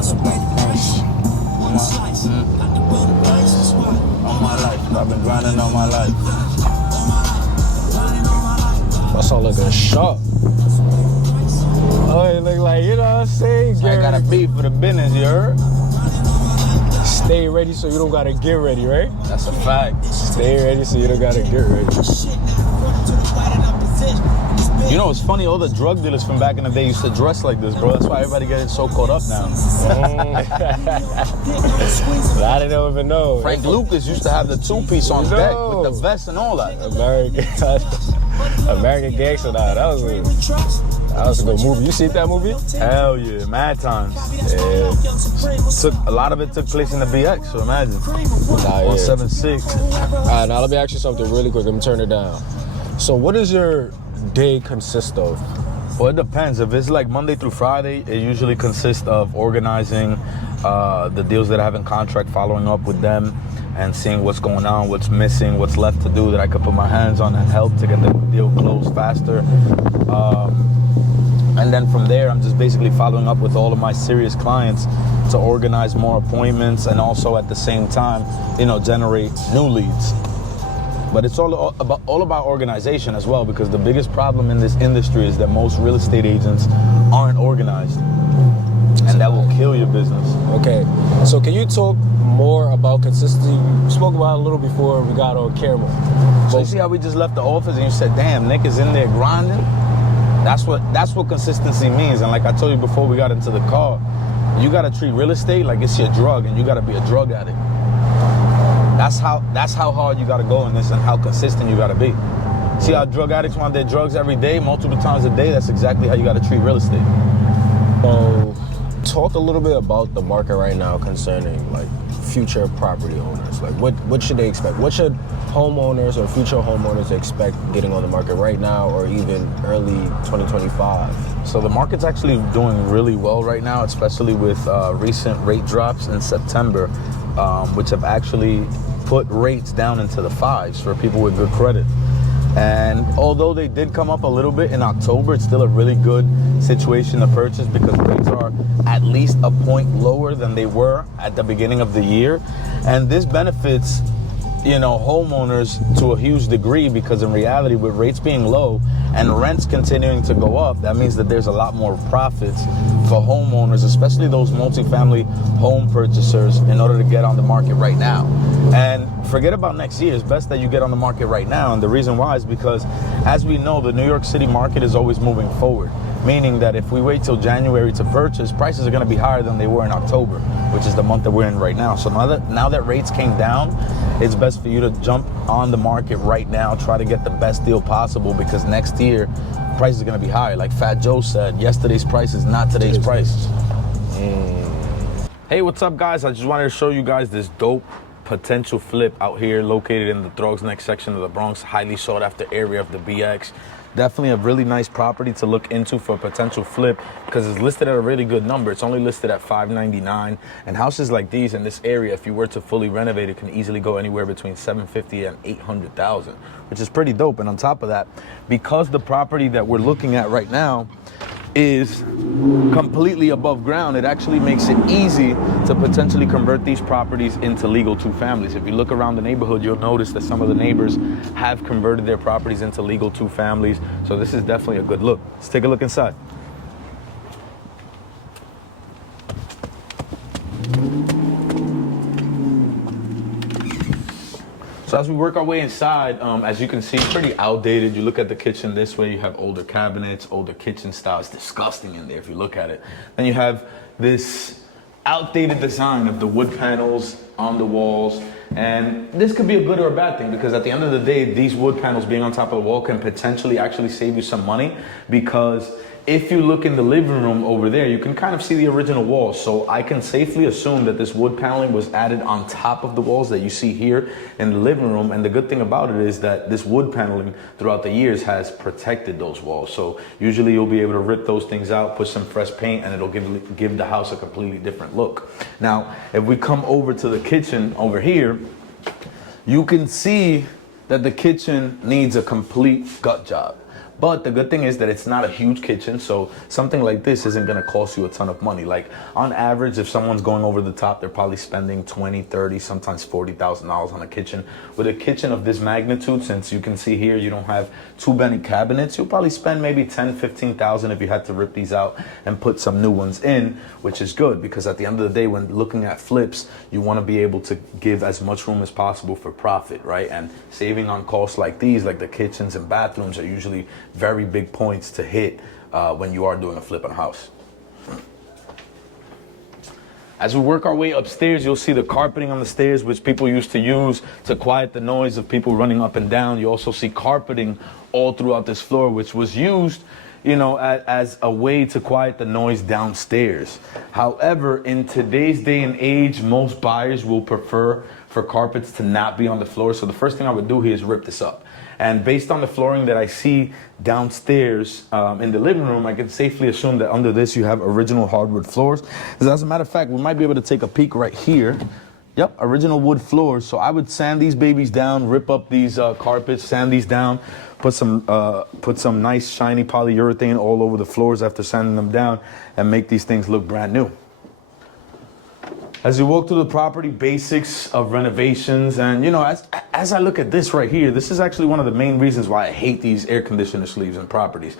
All my life, I've been grinding all my life. That's all looking sharp. Oh, it look like, you know what I'm saying? I gotta be for the business, you heard? Stay ready so you don't gotta get ready, right? That's a fact. Stay ready so you don't gotta get ready. You know, it's funny, all the drug dealers from back in the day used to dress like this, bro. That's why everybody getting so caught up now. I didn't even know. Frank Lucas used to have the two-piece on deck with the vest and all that. American Gangster, nah, that was a good movie. You seen that movie? Hell yeah, mad times. Yeah. A lot of it took place in the BX, so imagine. Nah, 176. All right, now let me ask you something really quick. Let me turn it down. So what does your day consist of? Well, it depends. If it's like Monday through Friday, it usually consists of organizing the deals that I have in contract, following up with them, and seeing what's going on, what's missing, what's left to do that I could put my hands on and help to get the deal closed faster. And then from there, I'm just basically following up with all of my serious clients to organize more appointments and also at the same time, you know, generate new leads. But it's all about organization as well, because the biggest problem in this industry is that most real estate agents aren't organized, and that will kill your business. Okay, so can you talk more about consistency? You spoke about it a little before we got on camera. So you see how we just left the office and you said, damn, Nick is in there grinding? That's what consistency means. And like I told you before we got into the car, you gotta treat real estate like it's your drug, and you gotta be a drug addict. That's how hard you gotta go in this and how consistent you gotta be. See how drug addicts want their drugs every day, multiple times a day? That's exactly how you gotta treat real estate. So talk a little bit about the market right now concerning like future property owners. Like what should they expect? What should homeowners or future homeowners expect getting on the market right now or even early 2025? So the market's actually doing really well right now, especially with recent rate drops in September, which have actually put rates down into the fives for people with good credit. And although they did come up a little bit in October, it's still a really good situation to purchase because rates are at least a point lower than they were at the beginning of the year. And this benefits, you know, homeowners to a huge degree, because in reality, with rates being low and rents continuing to go up, that means that there's a lot more profits for homeowners, especially those multifamily home purchasers, in order to get on the market right now. And forget about next year. It's best that you get on the market right now. And the reason why is because, as we know, the New York City market is always moving forward. Meaning that if we wait till January to purchase, prices are going to be higher than they were in October, which is the month that we're in right now. So now that rates came down, it's best for you to jump on the market right now, try to get the best deal possible, because next year prices are going to be higher. Like Fat Joe said, yesterday's price is not today's price. Hey, what's up, guys? I just wanted to show you guys this dope potential flip out here located in the Throgs Neck section of the Bronx, highly sought after area of the BX. Definitely a really nice property to look into for a potential flip, because it's listed at a really good number. It's only listed at $599, and houses like these in this area, if you were to fully renovate it, can easily go anywhere between $750,000 and $800,000, which is pretty dope. And on top of that, because the property that we're looking at right now is completely above ground, it actually makes it easy to potentially convert these properties into legal two families. If you look around the neighborhood, you'll notice that some of the neighbors have converted their properties into legal two families. So this is definitely a good look. Let's take a look inside. So as we work our way inside, as you can see, pretty outdated. You look at the kitchen this way, you have older cabinets, older kitchen style. It's disgusting in there if you look at it. Then you have this outdated design of the wood panels on the walls. And this could be a good or a bad thing, because at the end of the day, these wood panels being on top of the wall can potentially actually save you some money, because if you look in the living room over there, you can kind of see the original walls. So I can safely assume that this wood paneling was added on top of the walls that you see here in the living room. And the good thing about it is that this wood paneling throughout the years has protected those walls. So usually you'll be able to rip those things out, put some fresh paint, and it'll give the house a completely different look. Now, if we come over to the kitchen over here, you can see that the kitchen needs a complete gut job. But the good thing is that it's not a huge kitchen, so something like this isn't gonna cost you a ton of money. Like on average, if someone's going over the top, they're probably spending 20, 30, sometimes $40,000 on a kitchen. With a kitchen of this magnitude, since you can see here, you don't have too many cabinets, you'll probably spend maybe 10, 15,000 if you had to rip these out and put some new ones in, which is good because at the end of the day, when looking at flips, you wanna be able to give as much room as possible for profit, right? And saving on costs like these, like the kitchens and bathrooms, are usually very big points to hit when you are doing a flip on a house. As we work our way upstairs, you'll see the carpeting on the stairs, which people used to use to quiet the noise of people running up and down. You also see carpeting all throughout this floor, which was used, you know, as a way to quiet the noise downstairs. However, in today's day and age, most buyers will prefer for carpets to not be on the floor. So the first thing I would do here is rip this up. And based on the flooring that I see downstairs in the living room, I can safely assume that under this you have original hardwood floors. As a matter of fact, we might be able to take a peek right here. Yep, original wood floors. So I would sand these babies down, rip up these carpets, sand these down, put some nice shiny polyurethane all over the floors after sanding them down, and make these things look brand new. As you walk through the property, basics of renovations, and you know, as I look at this right here, this is actually one of the main reasons why I hate these air conditioner sleeves in properties.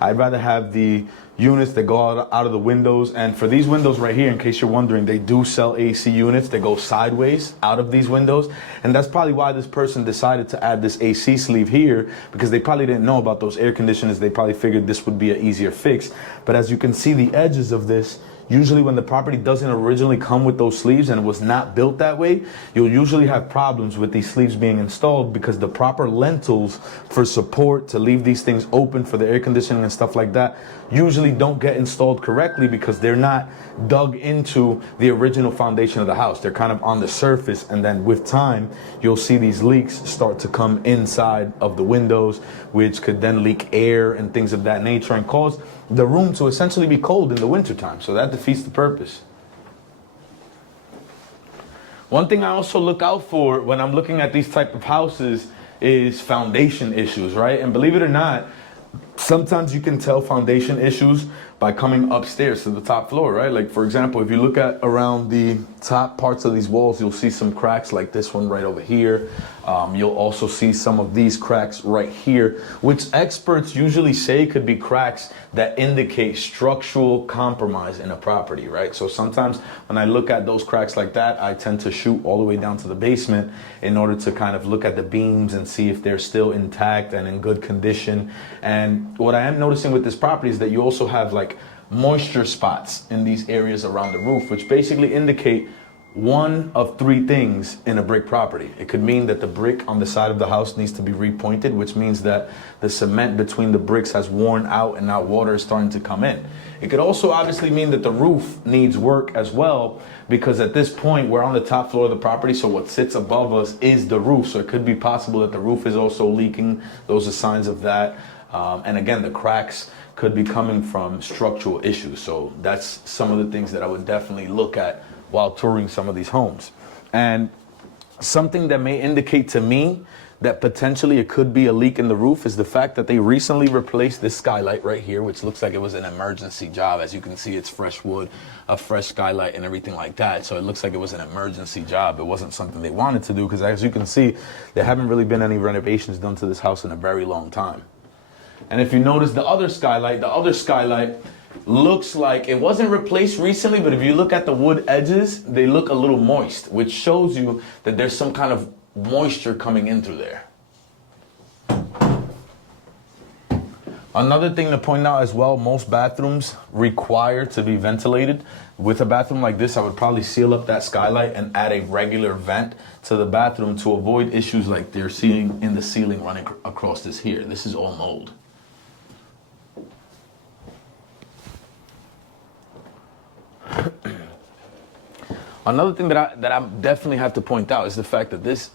I'd rather have the units that go out of the windows, and for these windows right here, in case you're wondering, they do sell AC units that go sideways out of these windows, and that's probably why this person decided to add this AC sleeve here, because they probably didn't know about those air conditioners. They probably figured this would be an easier fix. But as you can see, the edges of this, usually when the property doesn't originally come with those sleeves and it was not built that way, you'll usually have problems with these sleeves being installed because the proper lentils for support to leave these things open for the air conditioning and stuff like that usually don't get installed correctly because they're not dug into the original foundation of the house. They're kind of on the surface, and then with time you'll see these leaks start to come inside of the windows, which could then leak air and things of that nature and cause the room to essentially be cold in the wintertime. So that defeats the purpose. One thing I also look out for when I'm looking at these type of houses is foundation issues, right? And believe it or not, sometimes you can tell foundation issues by coming upstairs to the top floor, right? Like for example, if you look at around the top parts of these walls, you'll see some cracks like this one right over here. You'll also see some of these cracks right here, which experts usually say could be cracks that indicate structural compromise in a property, right? So sometimes when I look at those cracks like that, I tend to shoot all the way down to the basement in order to kind of look at the beams and see if they're still intact and in good condition. And what I am noticing with this property is that you also have like moisture spots in these areas around the roof, which basically indicate one of three things in a brick property. It could mean that the brick on the side of the house needs to be repointed, which means that the cement between the bricks has worn out and now water is starting to come in. It could also obviously mean that the roof needs work as well, because at this point we're on the top floor of the property, so what sits above us is the roof. So it could be possible that the roof is also leaking. Those are signs of that. And again, the cracks could be coming from structural issues. So that's some of the things that I would definitely look at while touring some of these homes. And something that may indicate to me that potentially it could be a leak in the roof is the fact that they recently replaced this skylight right here, which looks like it was an emergency job. As you can see, it's fresh wood, a fresh skylight and everything like that. So it looks like it was an emergency job. It wasn't something they wanted to do, because as you can see, there haven't really been any renovations done to this house in a very long time. And if you notice the other skylight looks like it wasn't replaced recently, but if you look at the wood edges, they look a little moist, which shows you that there's some kind of moisture coming in through there. Another thing to point out as well, most bathrooms require to be ventilated. With a bathroom like this, I would probably seal up that skylight and add a regular vent to the bathroom to avoid issues like they're seeing in the ceiling running across this here. This is all mold. Another thing that I definitely have to point out is the fact that this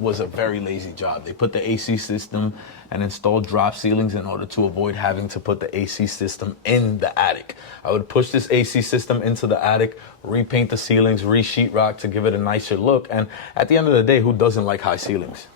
was a very lazy job. They put the AC system and installed drop ceilings in order to avoid having to put the AC system in the attic. I would push this AC system into the attic, repaint the ceilings, re-sheetrock to give it a nicer look. And at the end of the day, who doesn't like high ceilings?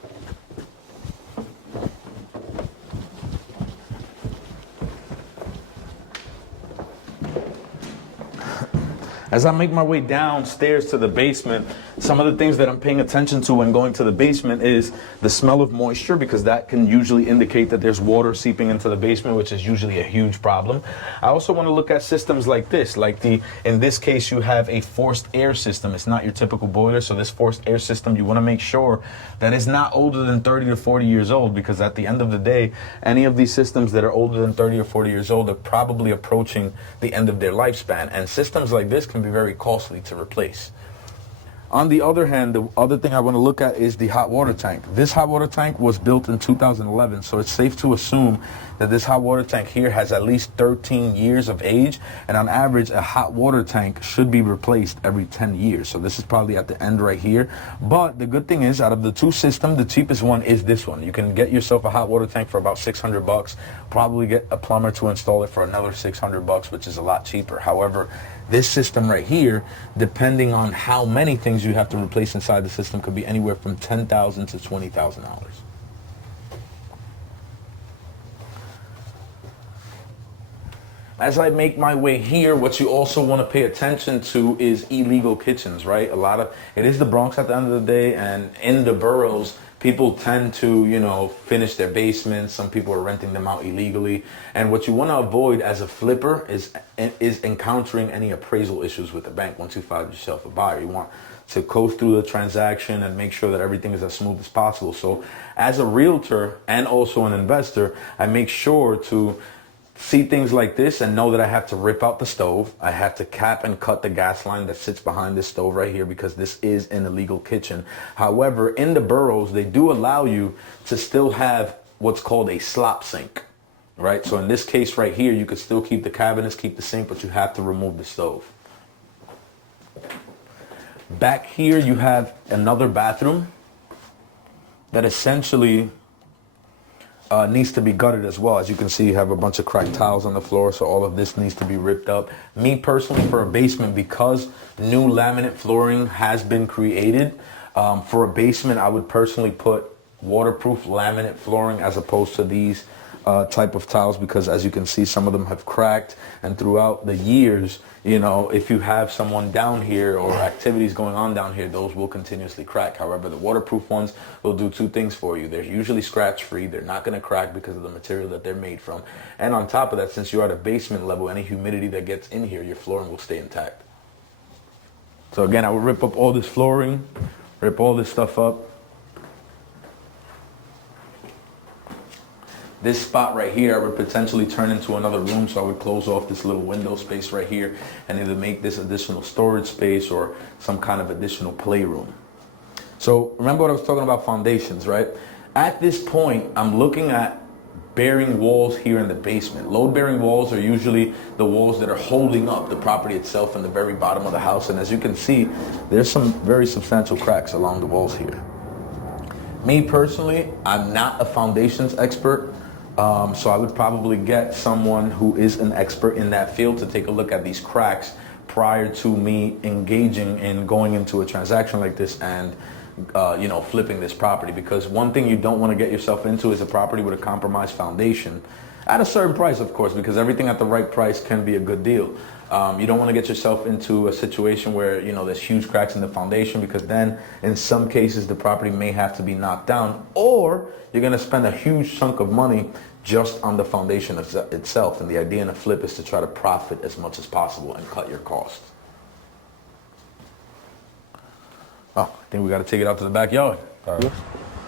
As I make my way downstairs to the basement, some of the things that I'm paying attention to when going to the basement is the smell of moisture, because that can usually indicate that there's water seeping into the basement, which is usually a huge problem. I also want to look at systems like this, in this case, you have a forced air system. It's not your typical boiler, so this forced air system, you want to make sure that it's not older than 30 to 40 years old, because at the end of the day, any of these systems that are older than 30 or 40 years old are probably approaching the end of their lifespan, and systems like this can be very costly to replace. On the other hand, the other thing I want to look at is the hot water tank. This hot water tank was built in 2011, so it's safe to assume that this hot water tank here has at least 13 years of age, and on average, a hot water tank should be replaced every 10 years. So this is probably at the end right here. But the good thing is, out of the two systems, the cheapest one is this one. You can get yourself a hot water tank for about 600 bucks, probably get a plumber to install it for another 600 bucks, which is a lot cheaper. However, this system right here, depending on how many things you have to replace inside the system, could be anywhere from $10,000 to $20,000. As I make my way here, what you also want to pay attention to is illegal kitchens, right? It is the Bronx at the end of the day, and in the boroughs, people tend to, finish their basements. Some people are renting them out illegally. And what you want to avoid as a flipper is encountering any appraisal issues with the bank once you find yourself a buyer. You want to go through the transaction and make sure that everything is as smooth as possible. So as a realtor and also an investor, I make sure to see things like this and know that I have to rip out the stove. I have to cap and cut the gas line that sits behind this stove right here, because this is an illegal kitchen. However, in the boroughs, they do allow you to still have what's called a slop sink, right? So in this case right here, you could still keep the cabinets, keep the sink, but you have to remove the stove. Back here, you have another bathroom that essentially needs to be gutted as well. As you can see, you have a bunch of cracked tiles on the floor, so all of this needs to be ripped up. Me personally, for a basement, because new laminate flooring has been created, for a basement, I would personally put waterproof laminate flooring as opposed to these type of tiles, because as you can see, some of them have cracked, and throughout the years, if you have someone down here or activities going on down here, those will continuously crack. However, the waterproof ones will do two things for you. They're usually scratch free. They're not going to crack because of the material that they're made from. And on top of that, since you're at a basement level, any humidity that gets in here, your flooring will stay intact. So again, I would rip up all this flooring, rip all this stuff up. This spot right here, I would potentially turn into another room, so I would close off this little window space right here and either make this additional storage space or some kind of additional playroom. So remember what I was talking about, foundations, right? At this point, I'm looking at bearing walls here in the basement. Load-bearing walls are usually the walls that are holding up the property itself in the very bottom of the house. And as you can see, there's some very substantial cracks along the walls here. Me personally, I'm not a foundations expert. So I would probably get someone who is an expert in that field to take a look at these cracks prior to me engaging in going into a transaction like this and flipping this property. Because one thing you don't want to get yourself into is a property with a compromised foundation at a certain price, of course, because everything at the right price can be a good deal. You don't want to get yourself into a situation where there's huge cracks in the foundation, because then in some cases the property may have to be knocked down, or you're going to spend a huge chunk of money just on the foundation itself. And the idea in a flip is to try to profit as much as possible and cut your costs. Oh, I think we got to take it out to the backyard.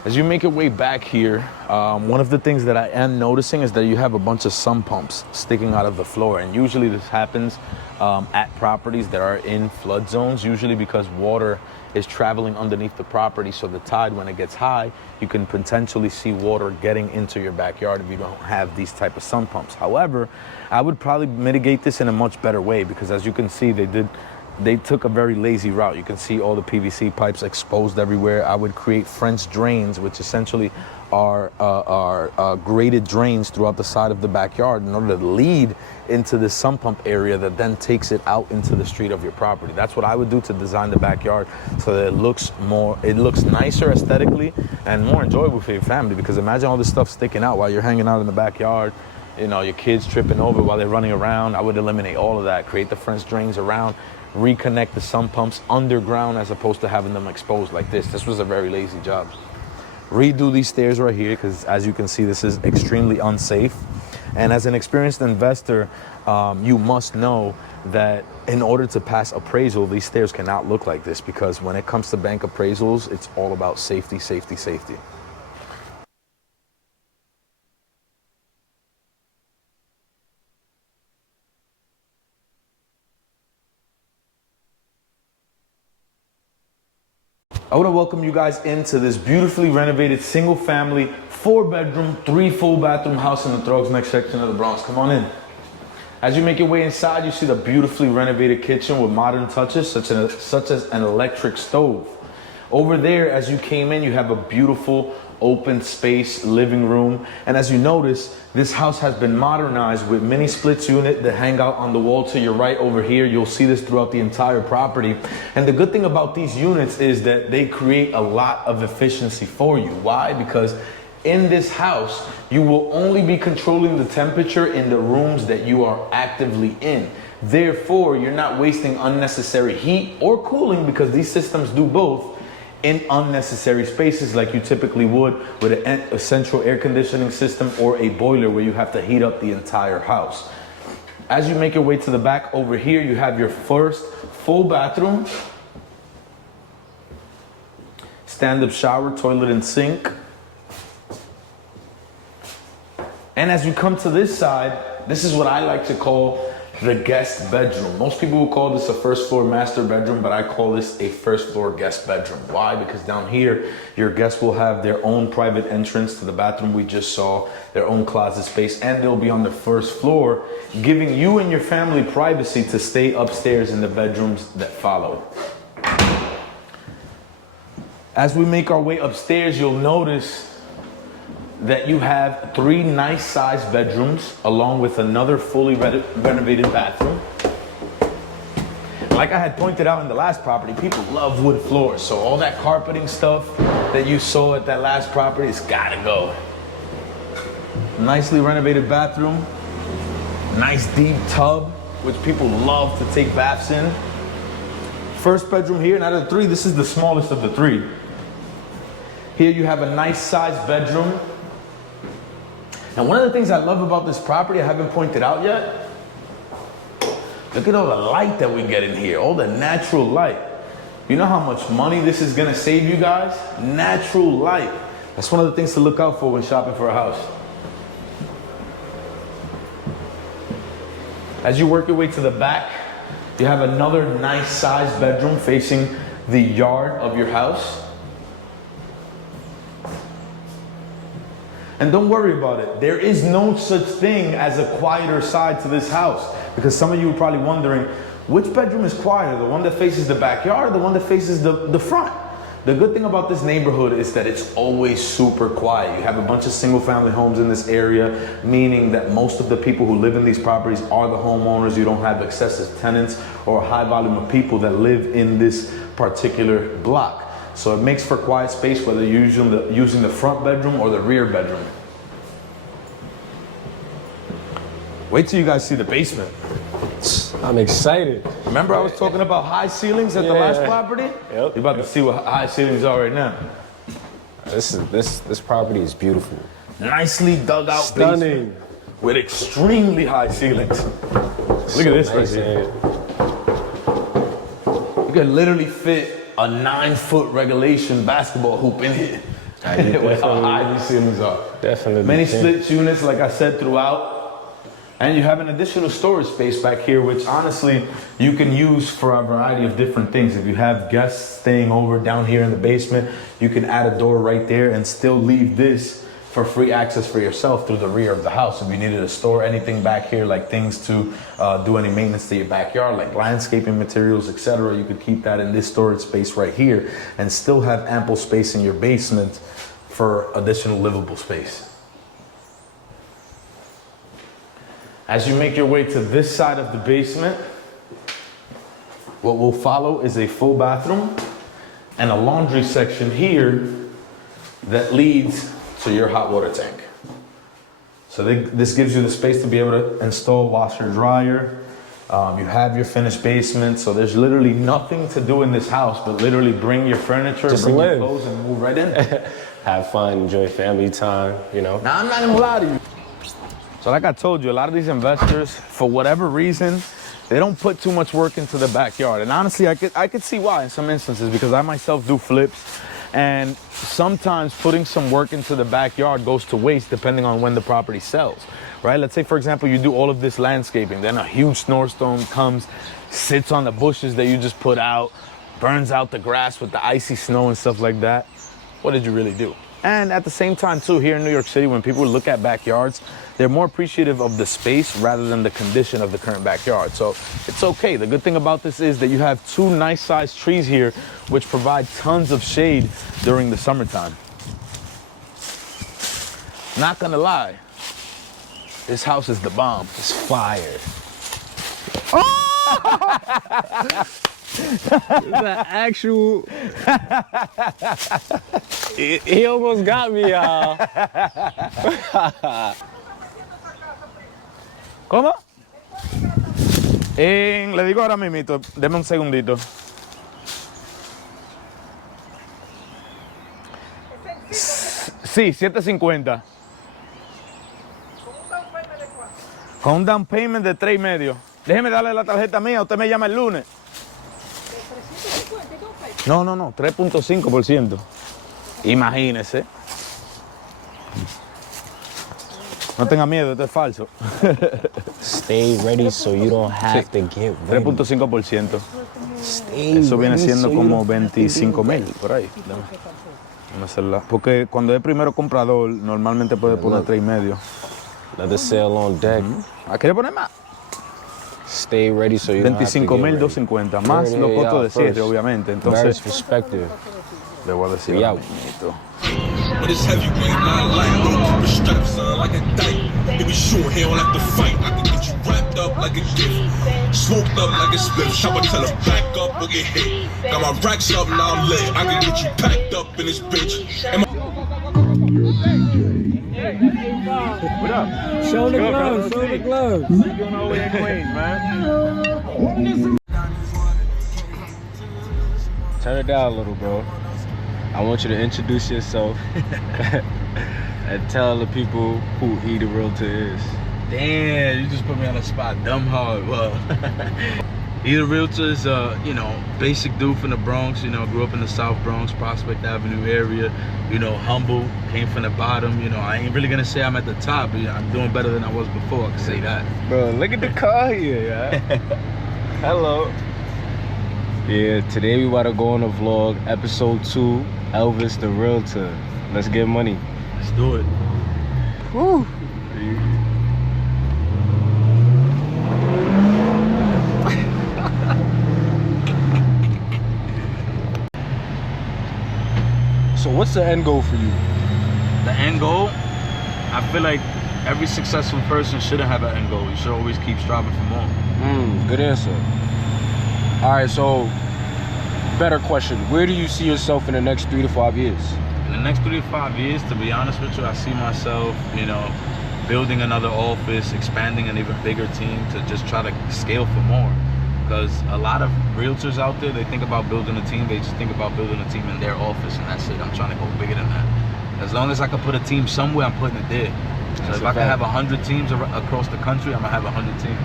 As you make your way back here, one of the things that I am noticing is that you have a bunch of sump pumps sticking out of the floor. And usually this happens at properties that are in flood zones, usually because water is traveling underneath the property. So the tide, when it gets high, you can potentially see water getting into your backyard if you don't have these type of sump pumps. However, I would probably mitigate this in a much better way, because as you can see, they took a very lazy route. You can see all the PVC pipes exposed everywhere. I would create French drains, which essentially are graded drains throughout the side of the backyard in order to lead into the sump pump area that then takes it out into the street of your property. That's what I would do to design the backyard so that it looks nicer aesthetically and more enjoyable for your family. Because imagine all this stuff sticking out while you're hanging out in the backyard. you know, your kids tripping over while they're running around. I would eliminate all of that, create the French drains around, reconnect the sump pumps underground as opposed to having them exposed like this. This was a very lazy job. Redo these stairs right here, because as you can see, this is extremely unsafe. And as an experienced investor, you must know that in order to pass appraisal, these stairs cannot look like this, because when it comes to bank appraisals, it's all about safety, safety, safety. I want to welcome you guys into this beautifully renovated single family, 4-bedroom, 3 full bathroom house in the Throgs Neck section of the Bronx. Come on in. As you make your way inside, you see the beautifully renovated kitchen with modern touches such as an electric stove. Over there, as you came in, you have a beautiful open space living room. And as you notice, this house has been modernized with mini splits unit that hang out on the wall to your right over here. You'll see this throughout the entire property. And the good thing about these units is that they create a lot of efficiency for you. Why? Because in this house, you will only be controlling the temperature in the rooms that you are actively in. Therefore, you're not wasting unnecessary heat or cooling, because these systems do both, in unnecessary spaces like you typically would with a central air conditioning system or a boiler where you have to heat up the entire house. As you make your way to the back over here, you have your first full bathroom, stand-up shower, toilet and sink. And as you come to this side, this is what I like to call the guest bedroom. Most people will call this a first floor master bedroom, but I call this a first floor guest bedroom. Why? Because down here, your guests will have their own private entrance to the bathroom we just saw, their own closet space, and they'll be on the first floor, giving you and your family privacy to stay upstairs in the bedrooms that follow. As we make our way upstairs, you'll notice that you have 3 nice sized bedrooms along with another fully renovated bathroom. Like I had pointed out in the last property, people love wood floors, so all that carpeting stuff that you saw at that last property, it's gotta go. Nicely renovated bathroom, nice deep tub, which people love to take baths in. First bedroom here, and out of the 3, this is the smallest of the 3. Here you have a nice sized bedroom. And one of the things I love about this property I haven't pointed out yet, look at all the light that we get in here, all the natural light. You know how much money this is gonna save you guys? Natural light. That's one of the things to look out for when shopping for a house. As you work your way to the back, you have another nice sized bedroom facing the yard of your house. And don't worry about it. There is no such thing as a quieter side to this house, because some of you are probably wondering, which bedroom is quieter, the one that faces the backyard or the one that faces the front? The good thing about this neighborhood is that it's always super quiet. You have a bunch of single family homes in this area, meaning that most of the people who live in these properties are the homeowners. You don't have excessive tenants or a high volume of people that live in this particular block. So it makes for quiet space whether you're using the front bedroom or the rear bedroom. Wait till you guys see the basement. I'm excited. Remember I was talking about high ceilings at the last property? Yep. You're about to see what high ceilings are right now. This property is beautiful. Nicely dug out Stunning. basement with extremely high ceilings. Look at this right here. You can literally fit a 9-foot regulation basketball hoop in here. With how high these ceilings are. Definitely. Many split units, like I said, throughout. And you have an additional storage space back here, which honestly you can use for a variety of different things. If you have guests staying over down here in the basement, you can add a door right there and still leave this for free access for yourself through the rear of the house. If you needed to store anything back here, like things to do any maintenance to your backyard, like landscaping materials, etc., you could keep that in this storage space right here and still have ample space in your basement for additional livable space. As you make your way to this side of the basement, what will follow is a full bathroom and a laundry section here that leads to your hot water tank. So this gives you the space to be able to install washer dryer. You have your finished basement, so there's literally nothing to do in this house but literally bring your furniture, Just bring live. your clothes, and move right in. Have fun, enjoy family time, you know. Now, I'm not gonna lie to you. So like I told you, a lot of these investors, for whatever reason, they don't put too much work into the backyard. And honestly, I could see why in some instances, because I myself do flips. And sometimes putting some work into the backyard goes to waste depending on when the property sells, right? Let's say, for example, you do all of this landscaping, then a huge snowstorm comes, sits on the bushes that you just put out, burns out the grass with the icy snow and stuff like that. What did you really do? And at the same time, too, here in New York City, when people look at backyards, they're more appreciative of the space rather than the condition of the current backyard. So it's okay. The good thing about this is that you have 2 nice sized trees here, which provide tons of shade during the summertime. Not gonna lie, this house is the bomb. It's fire. The actual. He almost got me, y'all. ¿Cómo? Le digo ahora mismito, deme un segundito. Sí, 750. Con un down payment de 3.5. Déjeme darle la tarjeta mía, usted me llama el lunes. No, 3.5%. Imagínese. No tenga miedo, esto es falso. Stay ready so you don't have to get ready. 3.5%. Stay Eso viene ready siendo so you como don't have to get 25.000 por ahí. Déjame hacerla. Porque cuando es primero comprador, normalmente puede poner 3.5. Another sale on deck. ¿Quiere poner más? Stay ready so you don't have to get ready. 25.250. Más los costos de cierre, obviamente. Entonces, perspective. le voy a decir. We ahora out. mismito. But it's heavyweight, not light. Don't keep it strapped, son, like a dyke. They be sure he don't have to fight. I can get you wrapped up like a gift. Smoked up like a split. Shop tell her back up or get hit. Got my racks up, now I'm lit. I can get you packed up in this bitch. And my What up? Show the gloves, show the gloves. You going over here, Queens, man? Turn it down a little, bro. I want you to introduce yourself and tell the people who E the Realtor is. Damn, you just put me on the spot. Dumb hard. Well, E the Realtor is basic dude from the Bronx. Grew up in the South Bronx, Prospect Avenue area. Humble, came from the bottom. I ain't really gonna say I'm at the top, but I'm doing better than I was before. I can say that. Bro, look at the car here, yeah. Hello. Yeah, today we about to go on a vlog, episode 2, Elvis the Realtor. Let's get money. Let's do it. Woo. So what's the end goal for you? The end goal, I feel like every successful person shouldn't have an end goal. You should always keep striving for more. Good answer. All right, so better question. Where do you see yourself in the next 3 to 5 years? In the next 3 to 5 years, to be honest with you, I see myself, building another office, expanding an even bigger team to just try to scale for more. Because a lot of realtors out there, they think about building a team, they just think about building a team in their office, and that's it. I'm trying to go bigger than that. As long as I can put a team somewhere, I'm putting it there. So if I can have 100 teams across the country, I'm gonna have 100 teams.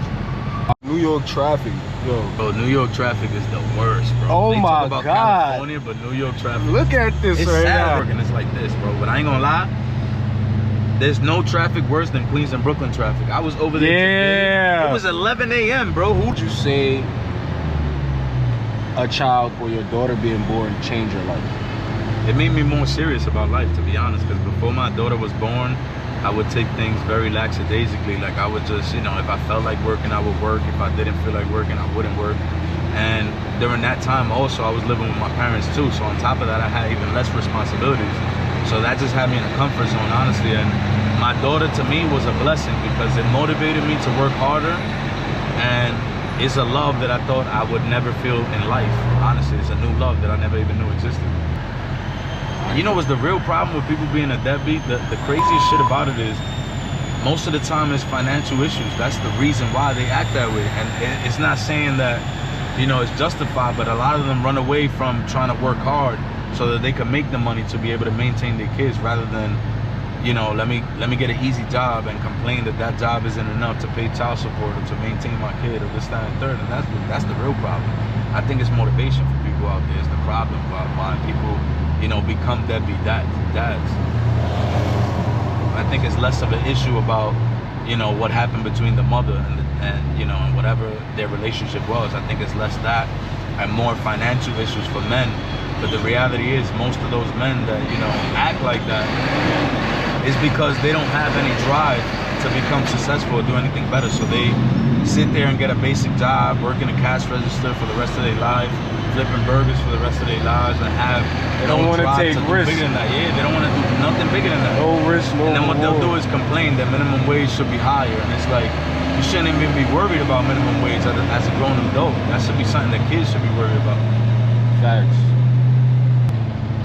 New York traffic, yo. Bro, New York traffic is the worst, bro. Oh they my talk about God. California, but New York traffic. Look at this It's right sad now. working. It's like this, bro. But I ain't gonna lie. There's no traffic worse than Queens and Brooklyn traffic. I was over there today. It was 11 a.m., bro. Who Would you say a child or your daughter being born changed your life? It made me more serious about life, to be honest, because before my daughter was born, I would take things very lackadaisically. Like I would just, if I felt like working, I would work. If I didn't feel like working, I wouldn't work. And during that time also, I was living with my parents too. So on top of that, I had even less responsibilities. So that just had me in a comfort zone, honestly. And my daughter to me was a blessing because it motivated me to work harder. And it's a love that I thought I would never feel in life. Honestly, it's a new love that I never even knew existed. You know what's the real problem with people being a deadbeat? The craziest shit about it is most of the time it's financial issues. That's the reason why they act that way. And it's not saying that, you know, it's justified, but a lot of them run away from trying to work hard so that they can make the money to be able to maintain their kids, rather than, you know, let me get an easy job and complain that that job isn't enough to pay child support or to maintain my kid or this, that, and third. And that's the real problem. I think it's motivation for people out there is the problem, why people, you know, become deadbeat dads. I think it's less of an issue about, you know, what happened between the mother and you know, and whatever their relationship was. I think it's less that and more financial issues for men. But the reality is, most of those men that, you know, act like that is because they don't have any drive to become successful or do anything better. So they sit there and get a basic job, work in a cash register for the rest of their life, flipping burgers for the rest of their lives, and have they don't want to take risks. Bigger than that. Yeah, they don't want to do nothing bigger than that. No risk, no. And then what they'll do is complain that minimum wage should be higher, and it's like, you shouldn't even be worried about minimum wage as a grown adult. That should be something that kids should be worried about. Facts.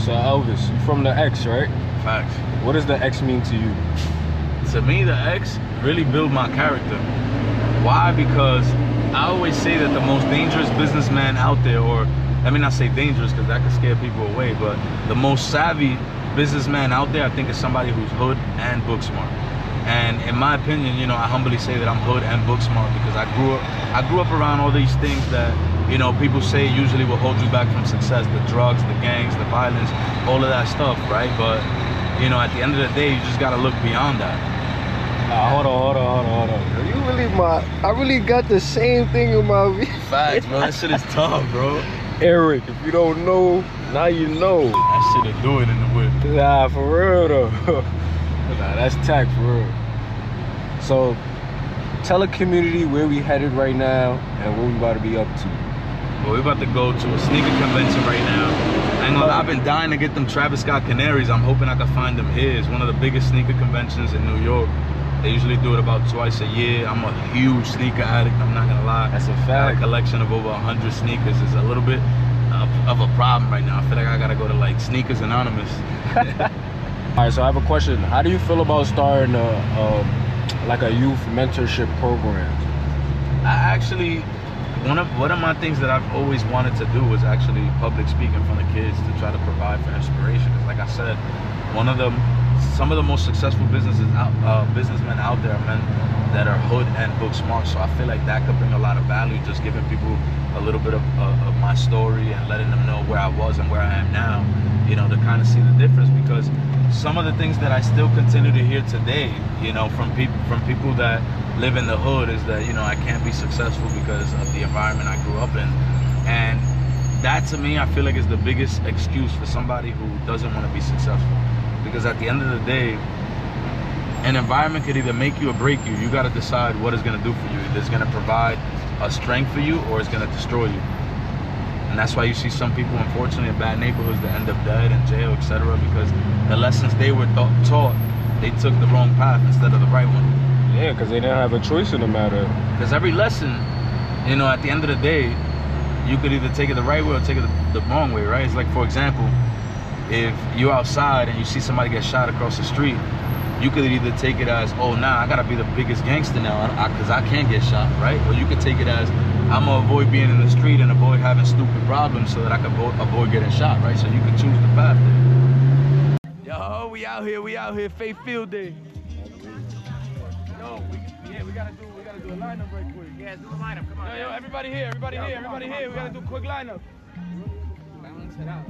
So Elvis, you from the X, right? Facts. What does the X mean to you? To me, the X really built my character. Why? Because I always say that the most dangerous businessman out there, or let me not say dangerous because that could scare people away, but the most savvy businessman out there, I think, is somebody who's hood and book smart. And in my opinion, you know, I humbly say that I'm hood and book smart because I grew up around all these things that, you know, people say usually will hold you back from success: the drugs, the gangs, the violence, all of that stuff, right? But, you know, at the end of the day, you just gotta look beyond that. Hold on. You really I really got the same thing in my video. Facts, bro. That shit is tough, bro. Eric, if you don't know, now you know. That shit is doing in the whip. Nah, for real though. Nah, that's tact for real. So, tell the community where we headed right now and what we about to be up to. Well, we're about to go to a sneaker convention right now. I ain't gonna lie, I've been dying to get them Travis Scott Canaries. I'm hoping I can find them here. It's one of the biggest sneaker conventions in New York. They usually do it about twice a year. I'm a huge sneaker addict, I'm not gonna lie. That's a fact. I got a collection of over 100 sneakers. It's a little bit of a problem right now. I feel like I gotta go to like Sneakers Anonymous. All right, so I have a question. How do you feel about starting like a youth mentorship program? I actually, one of my things that I've always wanted to do was actually public speak in front of kids to try to provide for inspiration. Because like I said, some of the most successful businessmen out there are men that are hood and book smart. So I feel like that could bring a lot of value, just giving people a little bit of my story and letting them know where I was and where I am now, you know, to kind of see the difference. Because some of the things that I still continue to hear today, you know, from people that live in the hood is that, you know, I can't be successful because of the environment I grew up in. And that, to me, I feel like is the biggest excuse for somebody who doesn't want to be successful. Because at the end of the day, an environment could either make you or break you. You got to decide what it's going to do for you. Either it's going to provide a strength for you or it's going to destroy you. And that's why you see some people, unfortunately, in bad neighborhoods that end up dead, in jail, etc. Because the lessons they were taught, they took the wrong path instead of the right one. Yeah, because they didn't have a choice in the matter. Because every lesson, you know, at the end of the day, you could either take it the right way or take it the wrong way, right? It's like, for example, if you're outside and you see somebody get shot across the street, you could either take it as, oh, nah, I gotta be the biggest gangster now because I can't get shot, right? Or you could take it as, I'm gonna avoid being in the street and avoid having stupid problems so that I can avoid getting shot, right? So you can choose the path there. Yo, we out here, Faith Field Day. Yo, we gotta do a lineup right quick. Yeah, do a lineup, come on. Yo, everybody here. We gotta do a quick lineup. Balance it out.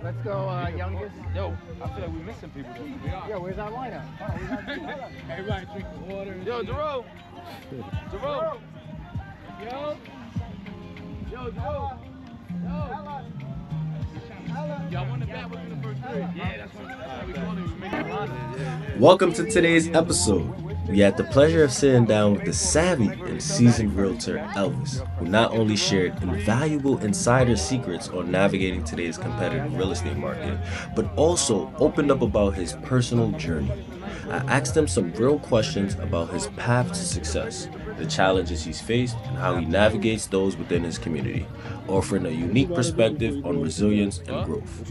Let's go, youngest. Yo, I feel like we're missing people though. We are. Yo, where's our lineup? Everybody drink the water. Yo, Jerome. Jerome. Yo, Jerome. Y'all won the bat within the first three. Yeah, that's what we call it. Welcome to today's episode. We had the pleasure of sitting down with the savvy and seasoned realtor Elvis, who not only shared invaluable insider secrets on navigating today's competitive real estate market, but also opened up about his personal journey. I asked him some real questions about his path to success, the challenges he's faced, and how he navigates those within his community, offering a unique perspective on resilience and growth.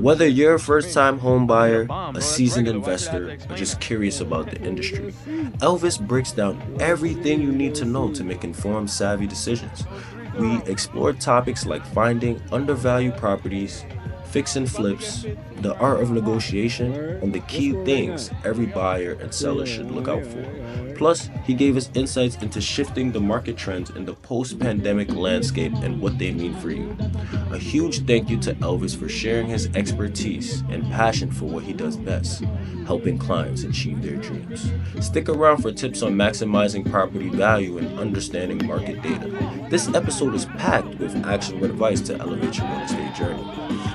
Whether you're a first-time home buyer, a seasoned investor, or just curious about the industry, Elvis breaks down everything you need to know to make informed, savvy decisions. We explore topics like finding undervalued properties, fix and flips, the art of negotiation, and the key things every buyer and seller should look out for. Plus, he gave us insights into shifting the market trends in the post-pandemic landscape and what they mean for you. A huge thank you to Elvis for sharing his expertise and passion for what he does best, helping clients achieve their dreams. Stick around for tips on maximizing property value and understanding market data. This episode is packed with actionable advice to elevate your real estate journey.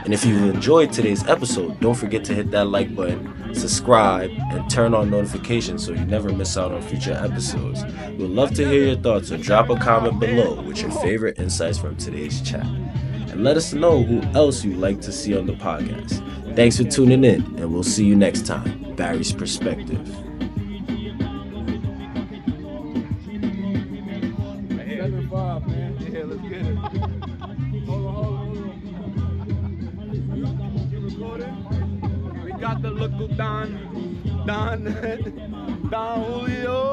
And if you enjoyed today's episode, don't forget to hit that like button, subscribe, and turn on notifications so you never miss out on future episodes. We'd love to hear your thoughts, so drop a comment below with your favorite insights from today's chat. And let us know who else you'd like to see on the podcast. Thanks for tuning in, and we'll see you next time. Barry's Perspective. 7-5, man. Yeah, let's get it. Hold on. You recording? We got the local Don Julio.